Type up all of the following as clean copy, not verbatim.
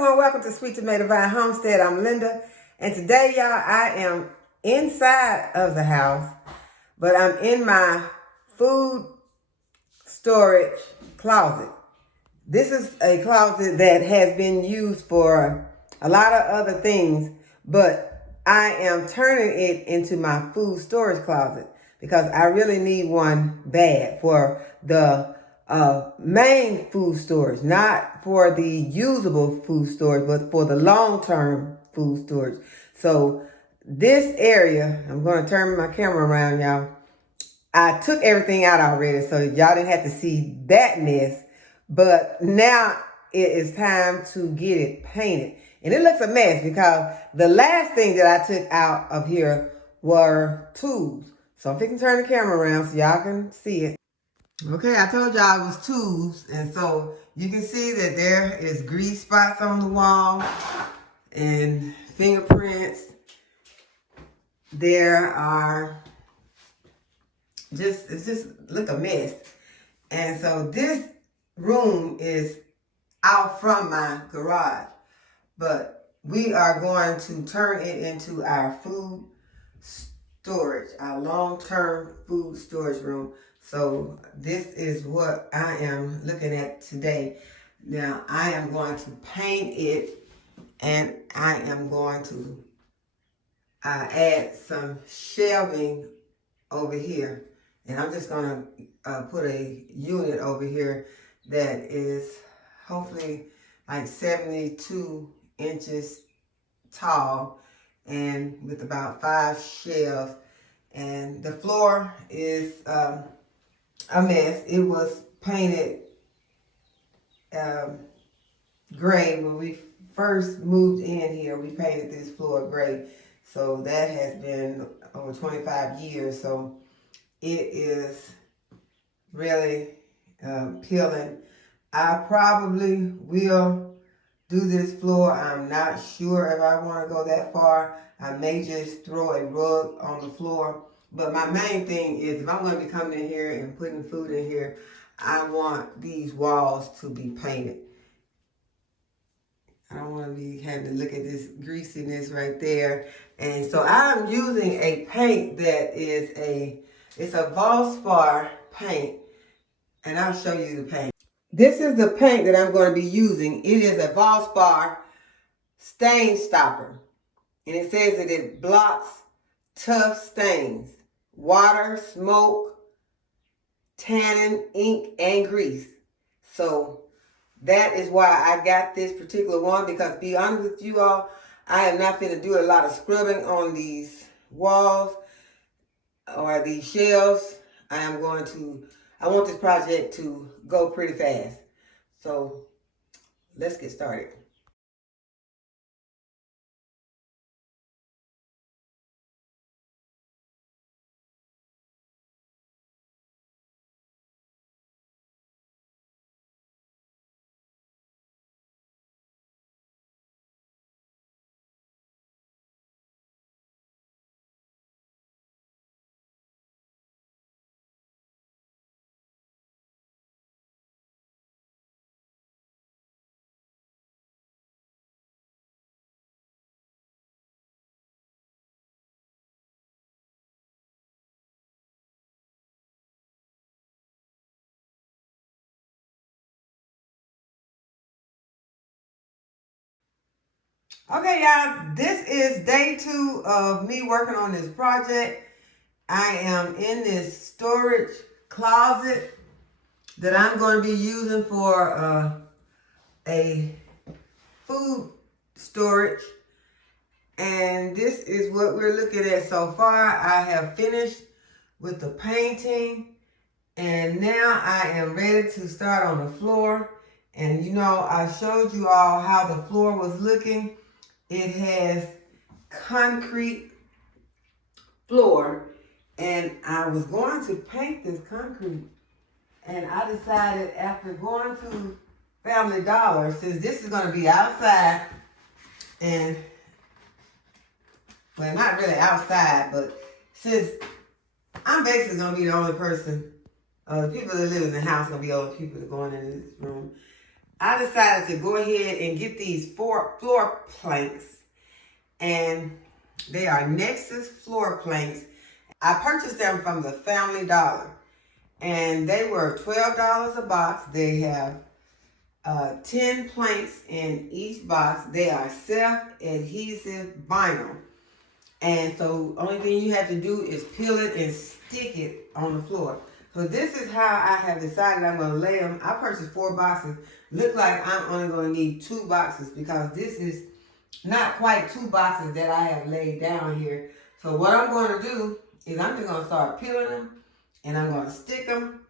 everyone, welcome to Sweet Tomato Vine Homestead. I'm Linda, and today, y'all, I am inside of the house, but I'm in my food storage closet. This is a closet that has been used for a lot of other things, but I am turning it into my food storage closet because I really need one bad for the main food storage, not for the usable food storage, but for the long-term food storage. So this area, I'm going to turn my camera around, y'all. I took everything out already, so y'all didn't have to see that mess. But now it is time to get it painted. And it looks a mess because the last thing that I took out of here were tools. So I'm fixing to turn the camera around so y'all can see it. Okay, I told y'all it was tools. And so you can see that there is grease spots on the wall and fingerprints. There are it's just look a mess. And so this room is out from my garage, but we are going to turn it into our food storage, our long-term food storage room. So this is what I am looking at today. Now I am going to paint it, and I am going to add some shelving over here. And I'm just going to put a unit over here that is hopefully like 72 inches tall and with about 5 shelves. And the floor is a mess. It was painted gray when we first moved in here. We painted this floor gray. So that has been over 25 years. So it is really peeling. I probably will do this floor. I'm not sure if I want to go that far. I may just throw a rug on the floor. But my main thing is if I'm going to be coming in here and putting food in here, I want these walls to be painted. I don't want to be having to look at this greasiness right there. And so I'm using a paint that is it's a Valspar paint, and I'll show you the paint. This is the paint that I'm going to be using. It is a Valspar stain stopper, and it says that it blocks tough stains, water, smoke, tannin, ink, and grease. So that is why I got this particular one, because to be honest with you all, I am not going to do a lot of scrubbing on these walls or these shelves. I want this project to go pretty fast. So let's get started. Okay, y'all, this is day 2 of me working on this project. I am in this storage closet that I'm going to be using for a food storage. And this is what we're looking at so far. I have finished with the painting, and now I am ready to start on the floor. And you know, I showed you all how the floor was looking. It has concrete floor, and I was going to paint this concrete, and I decided after going to Family Dollar, since this is going to be outside, and well, not really outside, but since I'm basically going to be the only person, the people that live in the house going to be the only people that are going into this room. I decided to go ahead and get these 4 floor planks, and they are Nexus floor planks. I purchased them from the Family Dollar, and they were $12 a box. They have 10 planks in each box. They are self-adhesive vinyl. And so only thing you have to do is peel it and stick it on the floor. So this is how I have decided I'm going to lay them. I purchased 4 boxes. Look like I'm only going to need 2 boxes because this is not quite 2 boxes that I have laid down here. So what I'm going to do is I'm just going to start peeling them, and I'm going to stick them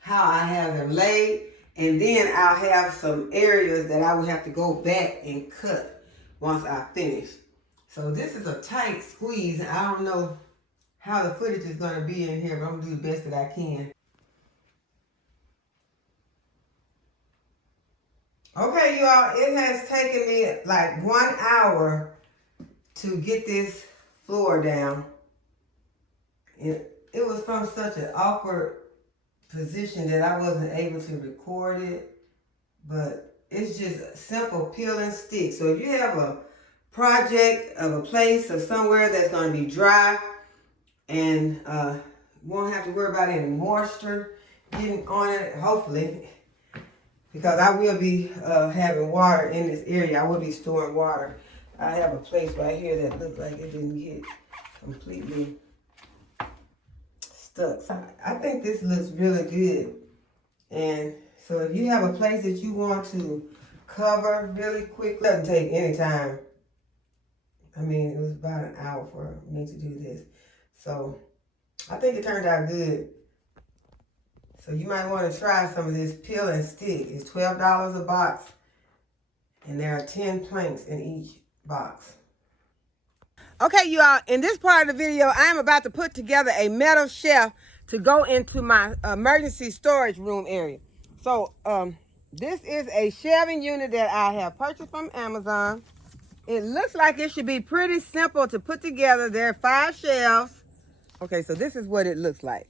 how I have them laid. And then I'll have some areas that I will have to go back and cut once I finish. So this is a tight squeeze. I don't know how the footage is going to be in here, but I'm going to do the best that I can. Okay, you all, it has taken me like 1 hour to get this floor down. It was from such an awkward position that I wasn't able to record it, but it's just a simple peel and stick. So if you have a project of a place or somewhere that's going to be dry and won't have to worry about any moisture getting on it, hopefully, because I will be having water in this area. I will be storing water. I have a place right here that looks like it didn't get completely stuck. I think this looks really good. And so if you have a place that you want to cover really quick, it doesn't take any time. I mean, it was about an hour for me to do this. So I think it turned out good. So you might want to try some of this peel and stick. It's $12 a box, and there are 10 planks in each box. Okay, you all, in this part of the video, I am about to put together a metal shelf to go into my emergency storage room area. So this is a shelving unit that I have purchased from Amazon. It looks like it should be pretty simple to put together. There are 5 shelves. Okay, so this is what it looks like.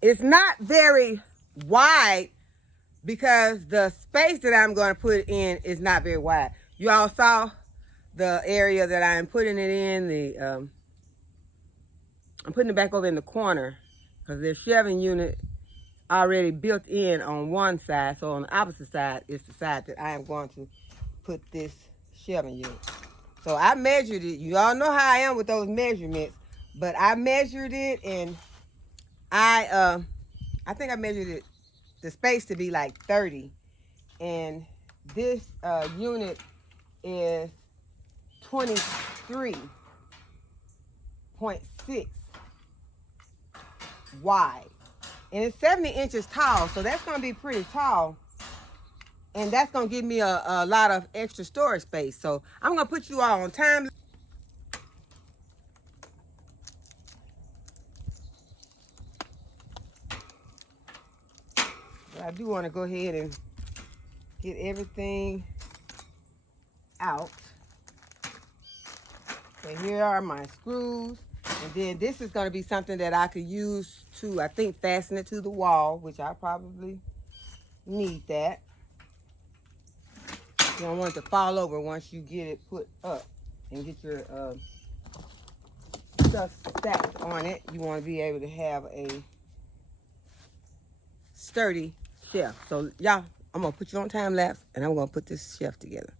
It's not very wide because the space that I'm going to put in is not very wide. You all saw the area that I'm putting it in. I'm putting it back over in the corner because there's shelving unit already built in on one side. So on the opposite side is the side that I am going to put this shelving unit. So I measured it. You all know how I am with those measurements, but I measured it, and I think I measured it, the space to be like 30, and this unit is 23.6 wide, and it's 70 inches tall, so that's going to be pretty tall, and that's going to give me a lot of extra storage space. So I'm going to put you all on time. But I do want to go ahead and get everything out. So here are my screws. And then this is going to be something that I could use to, I think, fasten it to the wall, which I probably need that. You don't want it to fall over once you get it put up and get your stuff stacked on it. You want to be able to have a sturdy shelf. So y'all, I'm going to put you on time lapse, and I'm going to put this shelf together.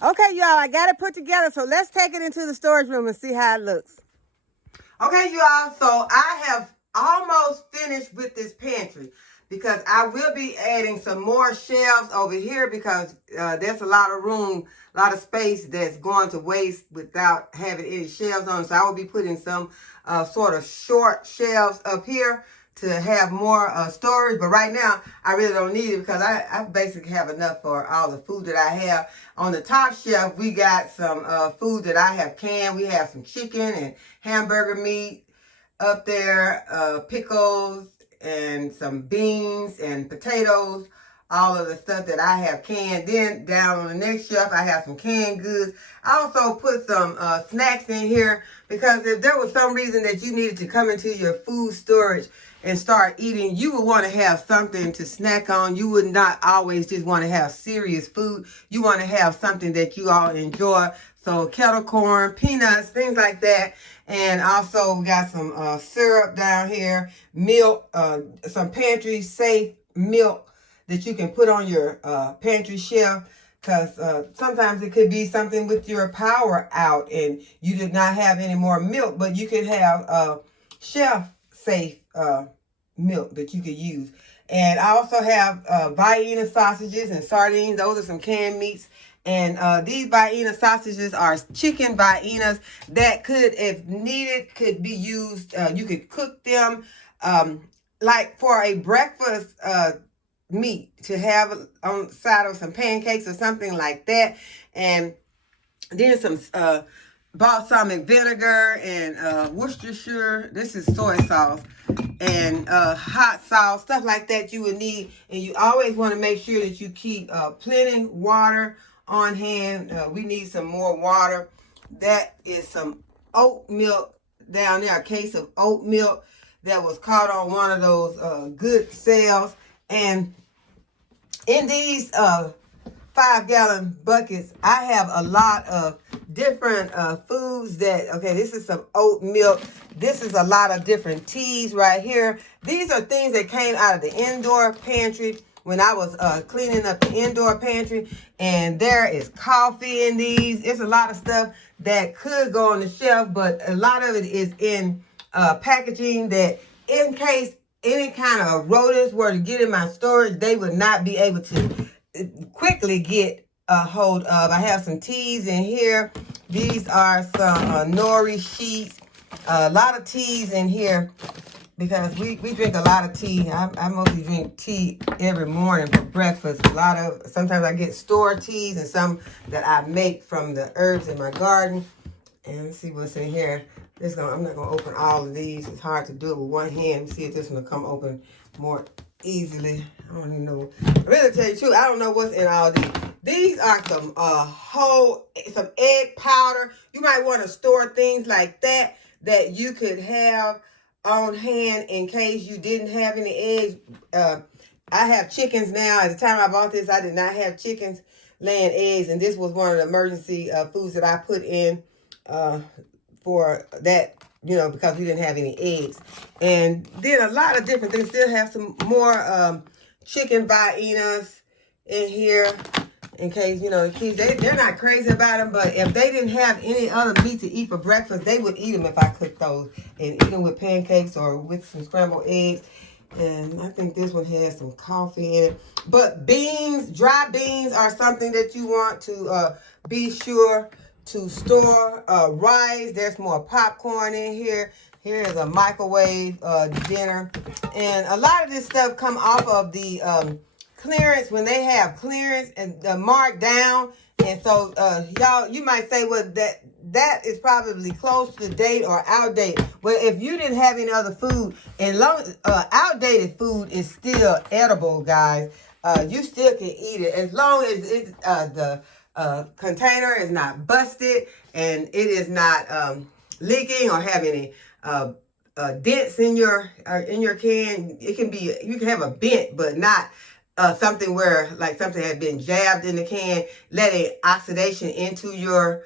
Okay, y'all, I got it put together, so let's take it into the storage room and see how it looks. Okay, you all, so I have almost finished with this pantry because I will be adding some more shelves over here because there's a lot of room, a lot of space that's going to waste without having any shelves on. So I will be putting some sort of short shelves up here to have more storage. But right now, I really don't need it because I basically have enough for all the food that I have. On the top shelf, we got some food that I have canned. We have some chicken and hamburger meat up there, pickles and some beans and potatoes, all of the stuff that I have canned. Then down on the next shelf, I have some canned goods. I also put some snacks in here because if there was some reason that you needed to come into your food storage and start eating, you would want to have something to snack on. You would not always just want to have serious food. You want to have something that you all enjoy. So kettle corn, peanuts, things like that. And also we got some syrup down here, milk, some pantry safe milk that you can put on your pantry shelf. Because sometimes it could be something with your power out and you did not have any more milk, but you could have shelf safe milk that you could use. And I also have Vienna sausages and sardines. Those are some canned meats. And these Vienna sausages are chicken Viennas that could, if needed, could be used. You could cook them like for a breakfast meat to have on the side of some pancakes or something like that. And then some balsamic vinegar and Worcestershire. This is soy sauce and hot sauce, stuff like that you would need. And you always want to make sure that you keep plenty water on hand. We need some more water. That is some oat milk down there, a case of oat milk that was caught on one of those good sales. And in these 5-gallon buckets, I have a lot of different foods that, okay, this is some oat milk. This is a lot of different teas right here. These are things that came out of the indoor pantry when I was cleaning up the indoor pantry. And there is coffee in these. It's a lot of stuff that could go on the shelf, but a lot of it is in packaging that in case any kind of rodents were to get in my storage, they would not be able to quickly get a hold of. I have some teas in here. These are some nori sheets. A lot of teas in here because we drink a lot of tea. I mostly drink tea every morning for breakfast. Sometimes I get store teas and some that I make from the herbs in my garden. And let's see what's in here. I'm not going to open all of these. It's hard to do it with one hand. See if this one will come open more easily. I don't even know. Really, to tell you the truth, I don't know what's in all these. These are some some egg powder. You might want to store things like that you could have on hand in case you didn't have any eggs. I have chickens now. At the time I bought this, I did not have chickens laying eggs, and this was one of the emergency foods that I put in for that, because we didn't have any eggs. And then a lot of different things. Still have some more chicken Viennas in here in case, the kids, they're not crazy about them, but if they didn't have any other meat to eat for breakfast, they would eat them if I cooked those and eat them with pancakes or with some scrambled eggs. And I think this one has some coffee in it. But beans, dry beans are something that you want to be sure to store. Rice, there's more popcorn in here. Here's a microwave dinner. And a lot of this stuff come off of the clearance when they have clearance and marked down. And so y'all, you might say, well, that is probably close to date or outdated. Well, if you didn't have any other food, and outdated food is still edible, guys. You still can eat it as long as it's the container is not busted and it is not leaking or have any dents in your can. It can be, you can have a bent, but not something where like something had been jabbed in the can, letting oxidation into your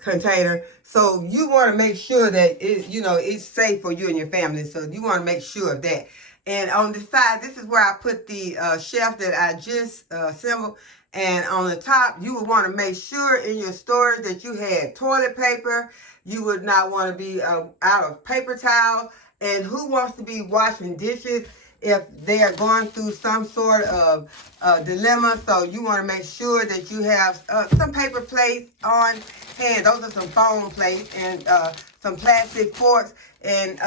container. So you want to make sure that it's safe for you and your family. So you want to make sure of that. And on the side, this is where I put the shelf that I just assembled. And on the top, you would want to make sure in your storage that you had toilet paper. You would not want to be out of paper towel. And who wants to be washing dishes if they are going through some sort of dilemma? So you want to make sure that you have some paper plates on hand. Those are some foam plates and some plastic forks. And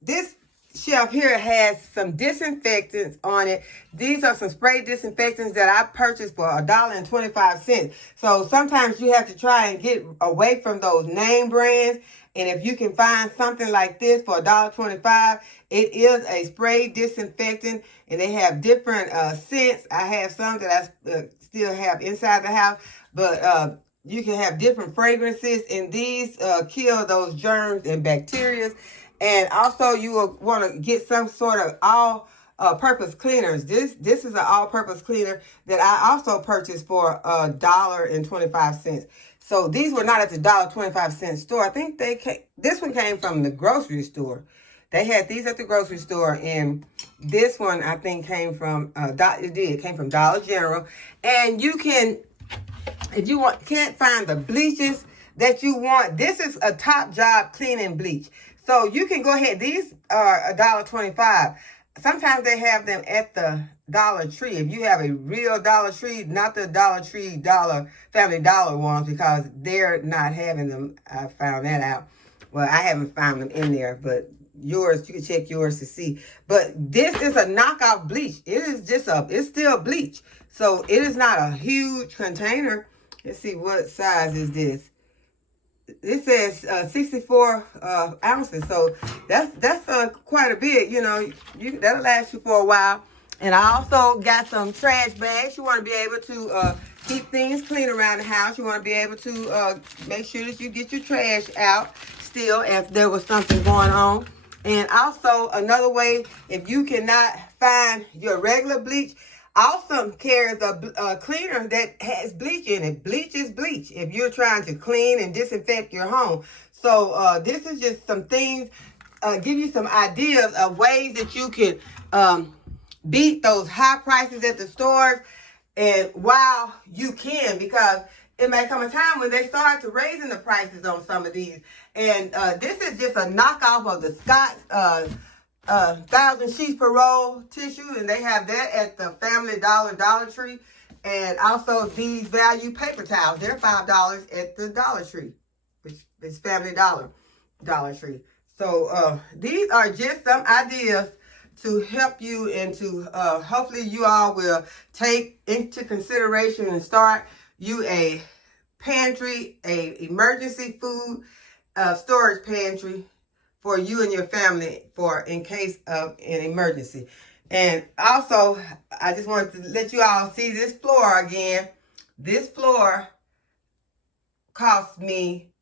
this shelf here has some disinfectants on it. These are some spray disinfectants that I purchased for $1.25. So sometimes you have to try and get away from those name brands. And if you can find something like this for $1.25, it is a spray disinfectant, and they have different scents. I have some that I still have inside the house, but you can have different fragrances, and these kill those germs and bacteria. And also, you will want to get some sort of all-purpose cleaners. This is an all-purpose cleaner that I also purchased for $1.25. So these were not at the $1.25 store. I think this one came from the grocery store. They had these at the grocery store, and this one I think came from came from Dollar General. And you can, if you can't find the bleaches that you want, this is a top job cleaning bleach. So you can go ahead. These are $1.25. Sometimes they have them at the Dollar Tree. If you have a real Dollar Tree, not the Dollar Tree Family Dollar ones, because they're not having them. I found that out. Well, I haven't found them in there, but yours, you can check yours to see. But this is a knockoff bleach. It is just it's still bleach. So it is not a huge container. Let's see, what size is this? It says 64 ounces, so that's quite a bit. You know, that'll last you for a while. And I also got some trash bags. You want to be able to keep things clean around the house. You want to be able to make sure that you get your trash out still if there was something going on. And also another way, if you cannot find your regular bleach, Awesome carries a cleaner that has bleach in it. Bleach is bleach if you're trying to clean and disinfect your home. So this is just some things, give you some ideas of ways that you can beat those high prices at the stores, and while you can, because it may come a time when they start to raising the prices on some of these. And this is just a knockoff of the Scott's 1,000 sheets per roll tissue, and they have that at the Family Dollar Tree. And also these value paper towels, they're $5 at the Dollar Tree, which is Family Dollar Tree. So these are just some ideas to help you, and to hopefully you all will take into consideration and start you a pantry, a emergency food storage pantry for you and your family, for in case of an emergency. And also, I just wanted to let you all see this floor again. This floor cost me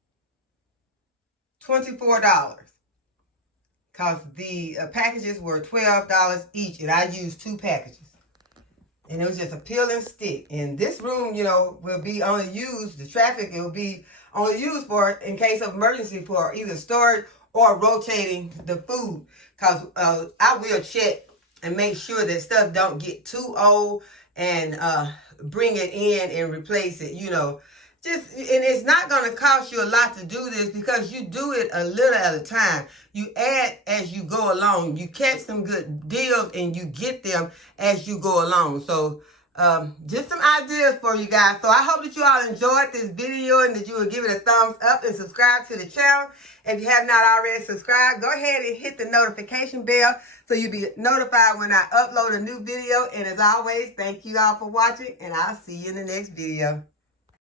$24, because the packages were $12 each, and I used 2 packages. And it was just a peel and stick. And this room, you know, will be only used, the traffic, it will be only used for, in case of emergency, for either storage or rotating the food. Because I will check and make sure that stuff don't get too old, and bring it in and replace it, you know. And it's not going to cost you a lot to do this, because you do it a little at a time. You add as you go along. You catch some good deals and you get them as you go along. So just some ideas for you guys. So I hope that you all enjoyed this video, and that you will give it a thumbs up and subscribe to the channel. If you have not already subscribed, go ahead and hit the notification bell so you'll be notified when I upload a new video. And as always, thank you all for watching, and I'll see you in the next video.